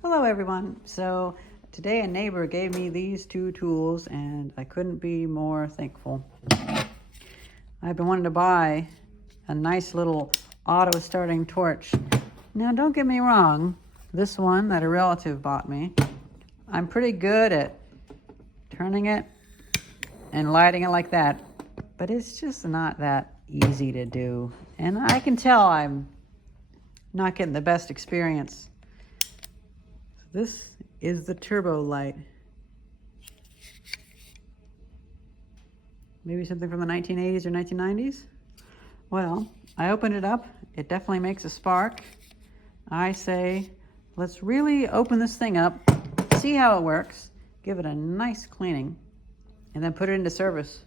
Hello everyone. So today a neighbor gave me these two tools and I couldn't be more thankful. I've been wanting to buy a nice little auto starting torch. Now don't get me wrong, this one that a relative bought me, I'm pretty good at turning it and lighting it like that, but it's just not that easy to do. And I can tell I'm not getting the best experience. This is the turbo light. Maybe something from the 1980s or 1990s? Well, I opened it up. It definitely makes a spark. I say, let's really open this thing up, see how it works, give it a nice cleaning, and then put it into service.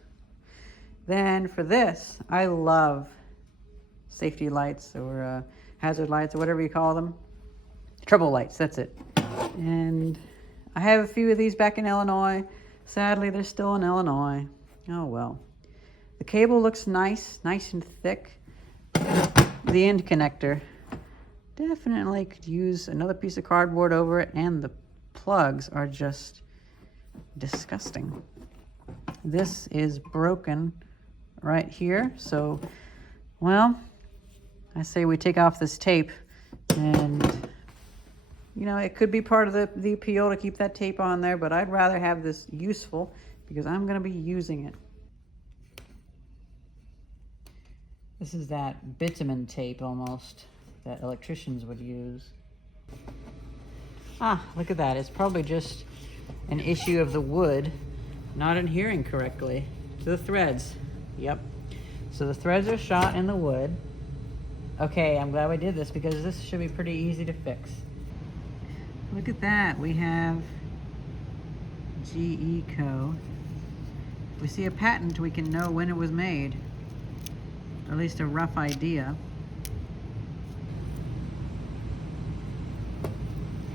Then for this, I love safety lights or hazard lights or whatever you call them. Trouble lights, that's it. And I have a few of these back in Illinois. Sadly, they're still in Illinois. Oh well. The cable looks nice and thick. The end connector definitely could use another piece of cardboard over it, and the plugs are just disgusting. This is broken right here, so, well, I say we take off this tape, and you know, it could be part of the appeal to keep that tape on there, but I'd rather have this useful because I'm going to be using it. This is that bitumen tape almost that electricians would use. Ah, look at that. It's probably just an issue of the wood not adhering correctly to the threads. Yep. So the threads are shot in the wood. Okay, I'm glad we did this because this should be pretty easy to fix. Look at that, we have GE Co. If we see a patent, we can know when it was made, or at least a rough idea.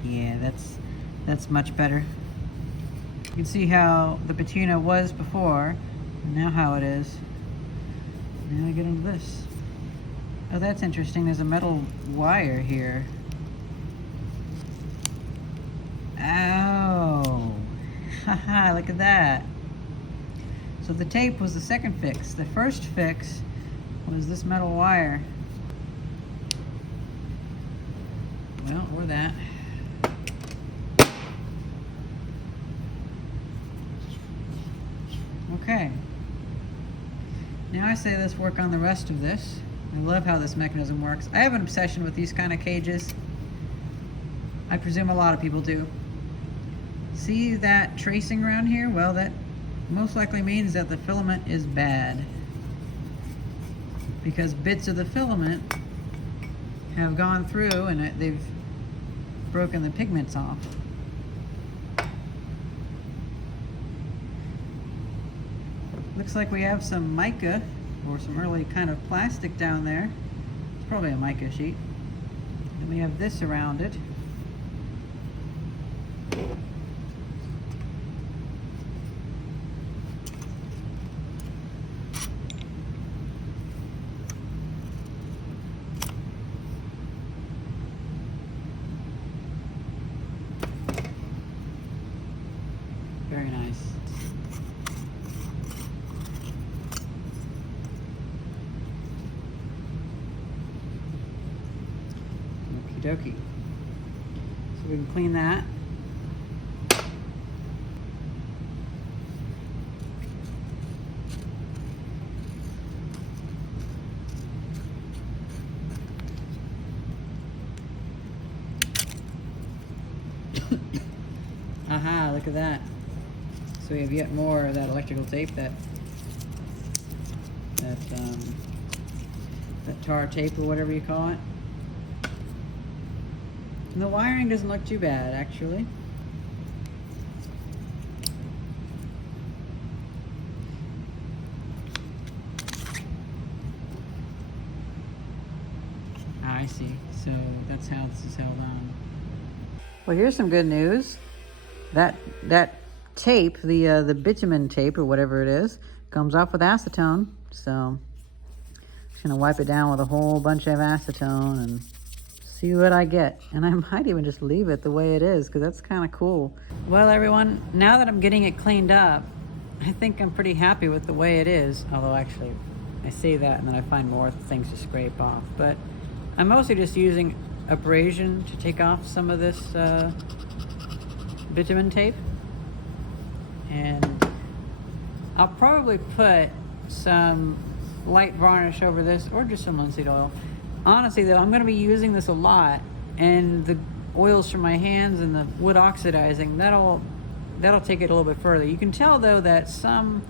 Yeah, that's much better. You can see how the patina was before, and now how it is. Now I get into this. Oh, that's interesting, there's a metal wire here. Oh, haha, look at that. So the tape was the second fix. The first fix was this metal wire. Well, or that. Okay. Now I say let's work on the rest of this. I love how this mechanism works. I have an obsession with these kind of cages. I presume a lot of people do. See that tracing around here? Well, that most likely means that the filament is bad, because bits of the filament have gone through and they've broken the pigments off. Looks like we have some mica or some early kind of plastic down there. It's probably a mica sheet. Then we have this around it. Very nice. Okie dokie. So we can clean that. Aha, look at that. So we have yet more of that electrical tape, that tar tape or whatever you call it. And the wiring doesn't look too bad, actually. Ah, I see. So that's how this is held on. Well, here's some good news. That tape, the bitumen tape or whatever it is, comes off with acetone. So I'm just gonna wipe it down with a whole bunch of acetone and see what I get. And I might even just leave it the way it is, because that's kind of cool. Well, everyone, now that I'm getting it cleaned up, I think I'm pretty happy with the way it is. Although actually, I say that and then I find more things to scrape off. But I'm mostly just using abrasion to take off some of this bitumen tape. And I'll probably put some light varnish over this, or just some linseed oil. Honestly though, I'm going to be using this a lot, and the oils from my hands and the wood oxidizing, that'll take it a little bit further. You can tell though that some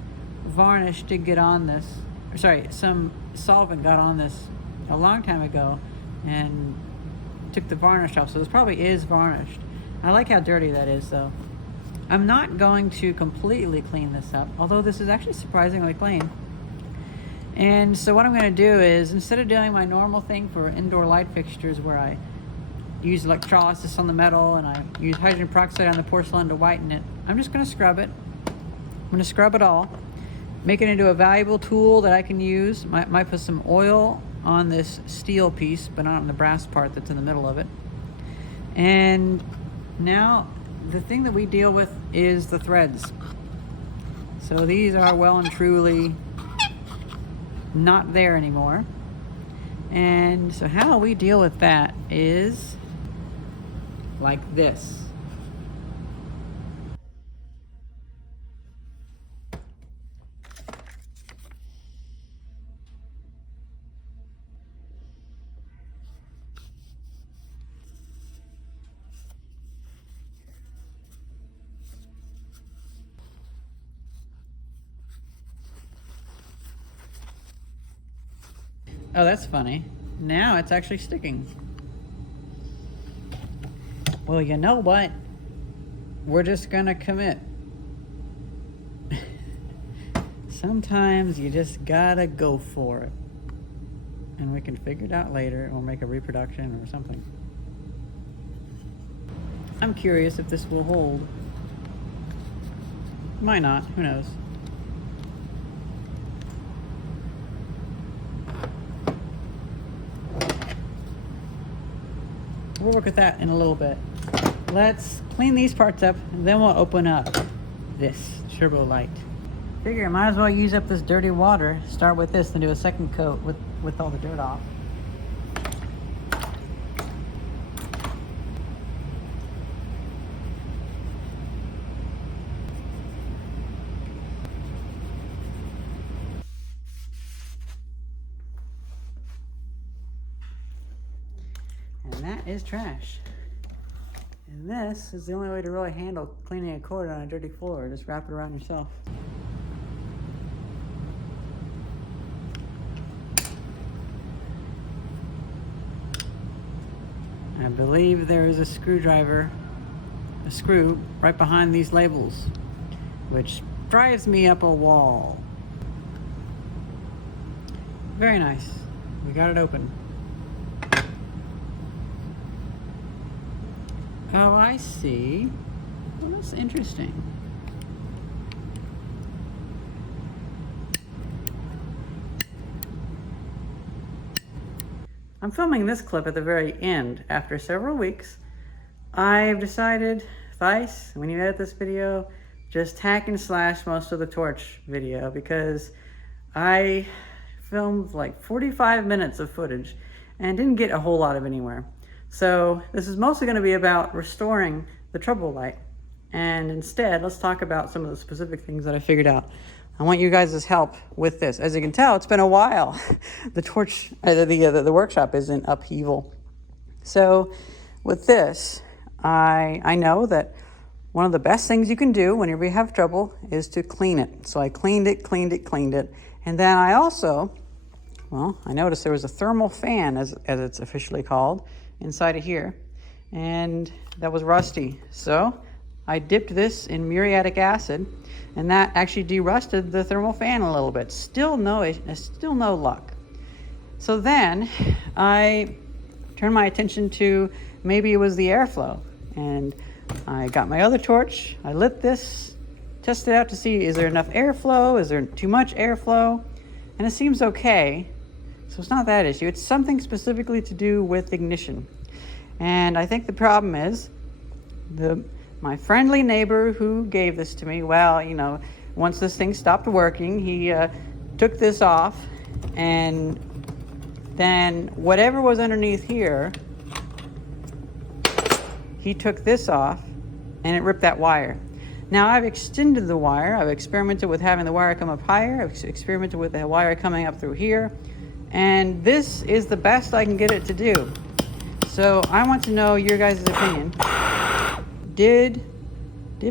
varnish did get on this, or sorry, some solvent got on this a long time ago and took the varnish off, so this probably is varnished. I like how dirty that is though. I'm not going to completely clean this up, although this is actually surprisingly clean. And so what I'm going to do is, instead of doing my normal thing for indoor light fixtures where I use electrolysis on the metal and I use hydrogen peroxide on the porcelain to whiten it, I'm just going to scrub it. I'm going to scrub it all, make it into a valuable tool that I can use. Might put some oil on this steel piece, but not on the brass part that's in the middle of it. And now the thing that we deal with is the threads. So these are well and truly not there anymore. And so how we deal with that is like this. Oh, that's funny. Now it's actually sticking. Well, you know what? We're just gonna commit. Sometimes you just gotta go for it. And we can figure it out later, or make a reproduction or something. I'm curious if this will hold. Might not, who knows? We'll work with that in a little bit. Let's clean these parts up, and then we'll open up this turbo light. Figure I might as well use up this dirty water. Start with this, then do a second coat with all the dirt off. And that is trash. And this is the only way to really handle cleaning a cord on a dirty floor. Just wrap it around yourself. I believe there is a screw right behind these labels, which drives me up a wall. Very nice. We got it open. Oh, I see. Well, that's interesting. I'm filming this clip at the very end. After several weeks, I've decided, Vice, when you edit this video, just hack and slash most of the torch video, because I filmed like 45 minutes of footage and didn't get a whole lot of anywhere. So this is mostly going to be about restoring the trouble light. And instead, let's talk about some of the specific things that I figured out. I want you guys' help with this. As you can tell, it's been a while. The torch, the workshop is in upheaval. So with this, I know that one of the best things you can do whenever you have trouble is to clean it. So I cleaned it. And then I also, well, I noticed there was a thermal fan, as it's officially called, inside of here. And that was rusty. So I dipped this in muriatic acid, and that actually derusted the thermal fan a little bit. Still no luck. So then I turned my attention to maybe it was the airflow. And I got my other torch, I lit this, tested out to see, is there enough airflow? Is there too much airflow? And it seems okay. So it's not that issue. It's something specifically to do with ignition. And I think the problem is my friendly neighbor who gave this to me, well, you know, once this thing stopped working, he took this off, and then whatever was underneath here, he took this off and it ripped that wire. Now I've extended the wire. I've experimented with having the wire come up higher. I've experimented with the wire coming up through here. And this is the best I can get it to do. So I want to know your guys' opinion. Did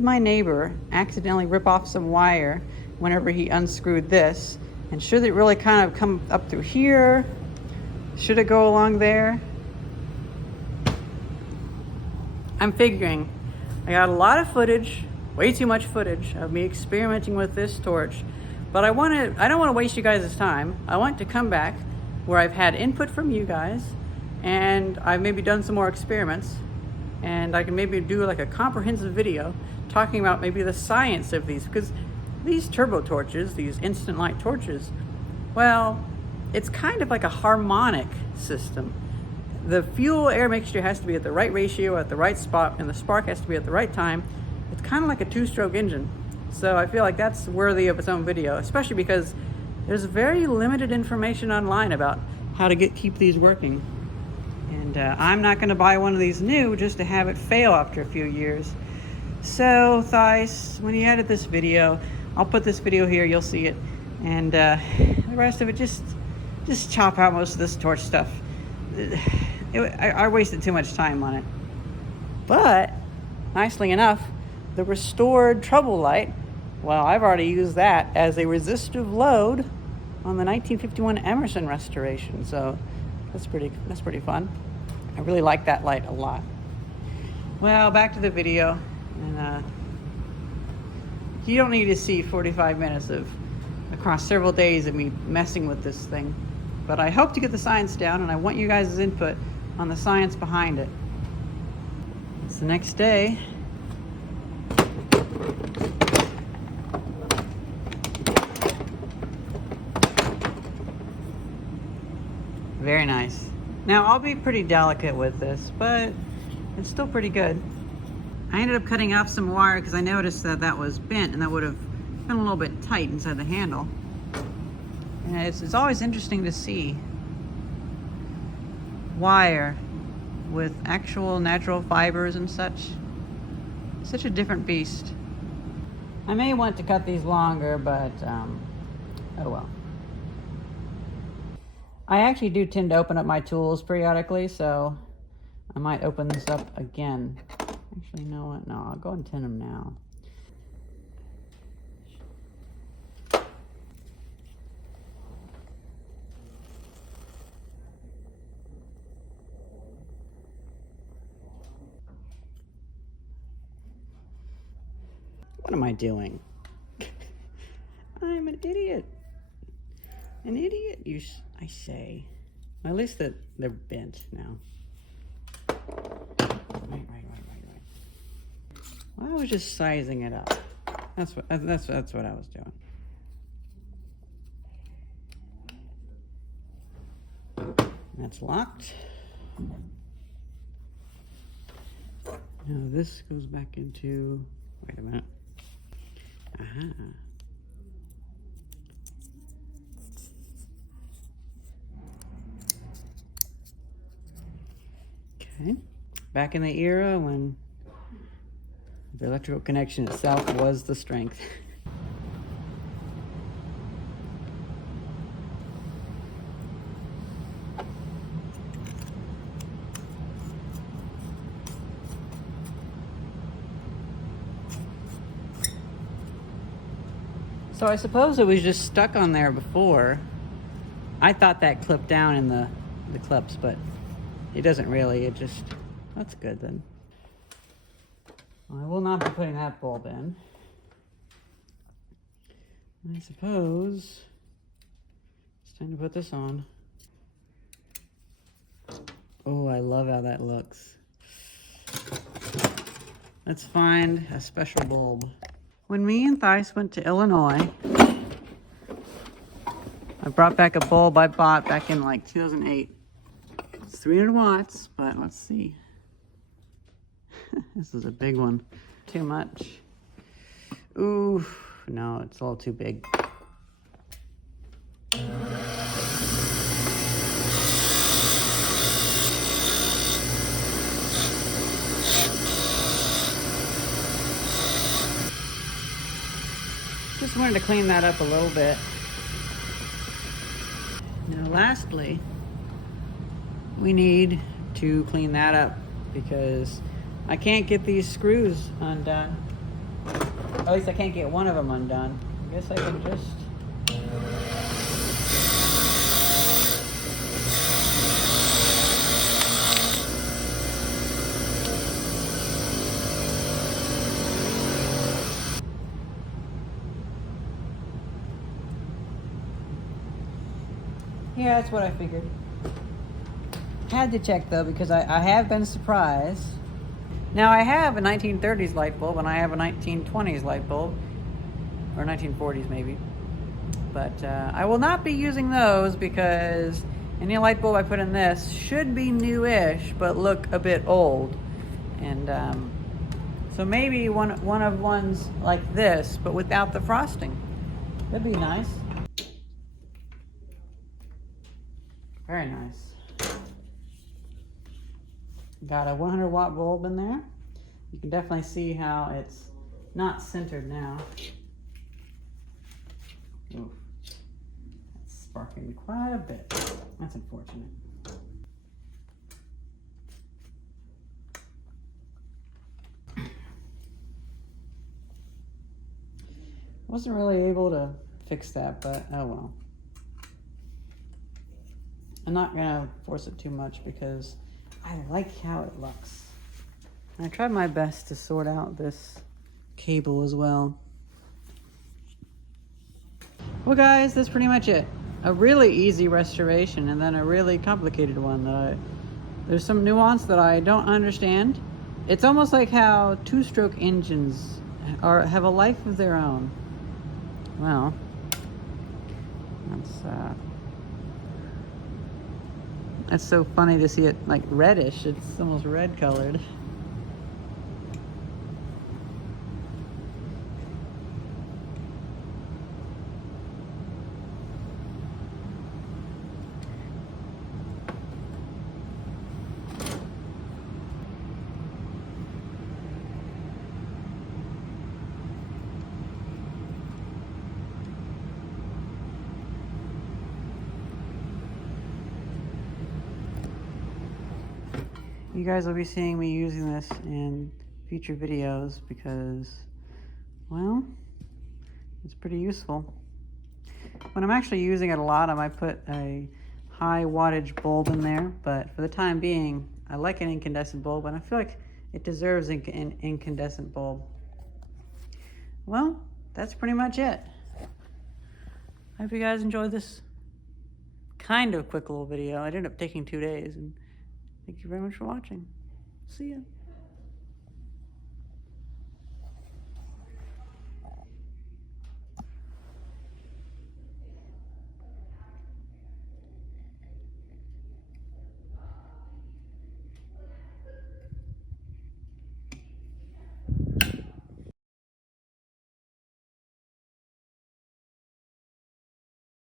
my neighbor accidentally rip off some wire whenever he unscrewed this? And should it really kind of come up through here? Should it go along there? I'm figuring I got a lot of footage, way too much footage of me experimenting with this torch, but I don't want to waste you guys' time. I want to come back where I've had input from you guys, and I've maybe done some more experiments, and I can maybe do like a comprehensive video talking about maybe the science of these, because these turbo torches, these instant light torches, well, it's kind of like a harmonic system. The fuel air mixture has to be at the right ratio, at the right spot, and the spark has to be at the right time. It's kind of like a two-stroke engine. So I feel like that's worthy of its own video, especially because there's very limited information online about how to keep these working. And I'm not going to buy one of these new just to have it fail after a few years. So Thais, when you edit this video, I'll put this video here, you'll see it. And the rest of it, just chop out most of this torch stuff. I wasted too much time on it. But, nicely enough, the restored trouble light, well, I've already used that as a resistive load on the 1951 Emerson restoration. So that's pretty fun. I really like that light a lot. Well, back to the video. And you don't need to see 45 minutes of across several days of me messing with this thing. But I hope to get the science down, and I want you guys' input on the science behind it. It's the next day. Very nice. Now, I'll be pretty delicate with this, but it's still pretty good. I ended up cutting off some wire because I noticed that that was bent, and that would have been a little bit tight inside the handle. And it's always interesting to see wire with actual natural fibers and such. Such a different beast. I may want to cut these longer, but oh well. I actually do tend to open up my tools periodically, so I might open this up again. Actually, you know what? No, I'll go and tin them now. What am I doing? I'm an idiot. An idiot, I say. Well, at least that they're bent now. Right. Well, I was just sizing it up. That's what I was doing. That's locked. Now this goes back into. Wait a minute. Aha. Okay. Back in the era when the electrical connection itself was the strength. So I suppose it was just stuck on there before. I thought that clipped down in the clips, but it doesn't really. It just, that's good then. Well, I will not be putting that bulb in. I suppose it's time to put this on. Oh, I love how that looks. Let's find a special bulb. When me and Thais went to Illinois, I brought back a bulb I bought back in like 2008. It's 300 watts, but let's see. This is a big one. Too much. Ooh, no, it's all too big. Just wanted to clean that up a little bit. Now lastly, we need to clean that up because I can't get these screws undone. At least I can't get one of them undone. I guess I can just... Yeah, that's what I figured. Had to check though because I have been surprised. Now I have a 1930s light bulb and I have a 1920s light bulb, or 1940s maybe. But I will not be using those because any light bulb I put in this should be newish but look a bit old. And so maybe one of ones like this but without the frosting. That'd be nice. Very nice. Got a 100 watt bulb in there. You can definitely see how it's not centered now. Oof. That's sparking quite a bit. That's unfortunate. Wasn't really able to fix that, but oh well. I'm not gonna force it too much because I like how it looks. I tried my best to sort out this cable as well. Well guys, that's pretty much it. A really easy restoration and then a really complicated one. There's some nuance that I don't understand. It's almost like how two-stroke engines have a life of their own. Well, that's so funny to see it like reddish. It's almost red colored. You guys will be seeing me using this in future videos because, well, it's pretty useful. When I'm actually using it a lot, I might put a high wattage bulb in there, but for the time being, I like an incandescent bulb and I feel like it deserves an incandescent bulb. Well, that's pretty much it. I hope you guys enjoyed this kind of quick little video. It ended up taking 2 days, and thank you very much for watching. See ya.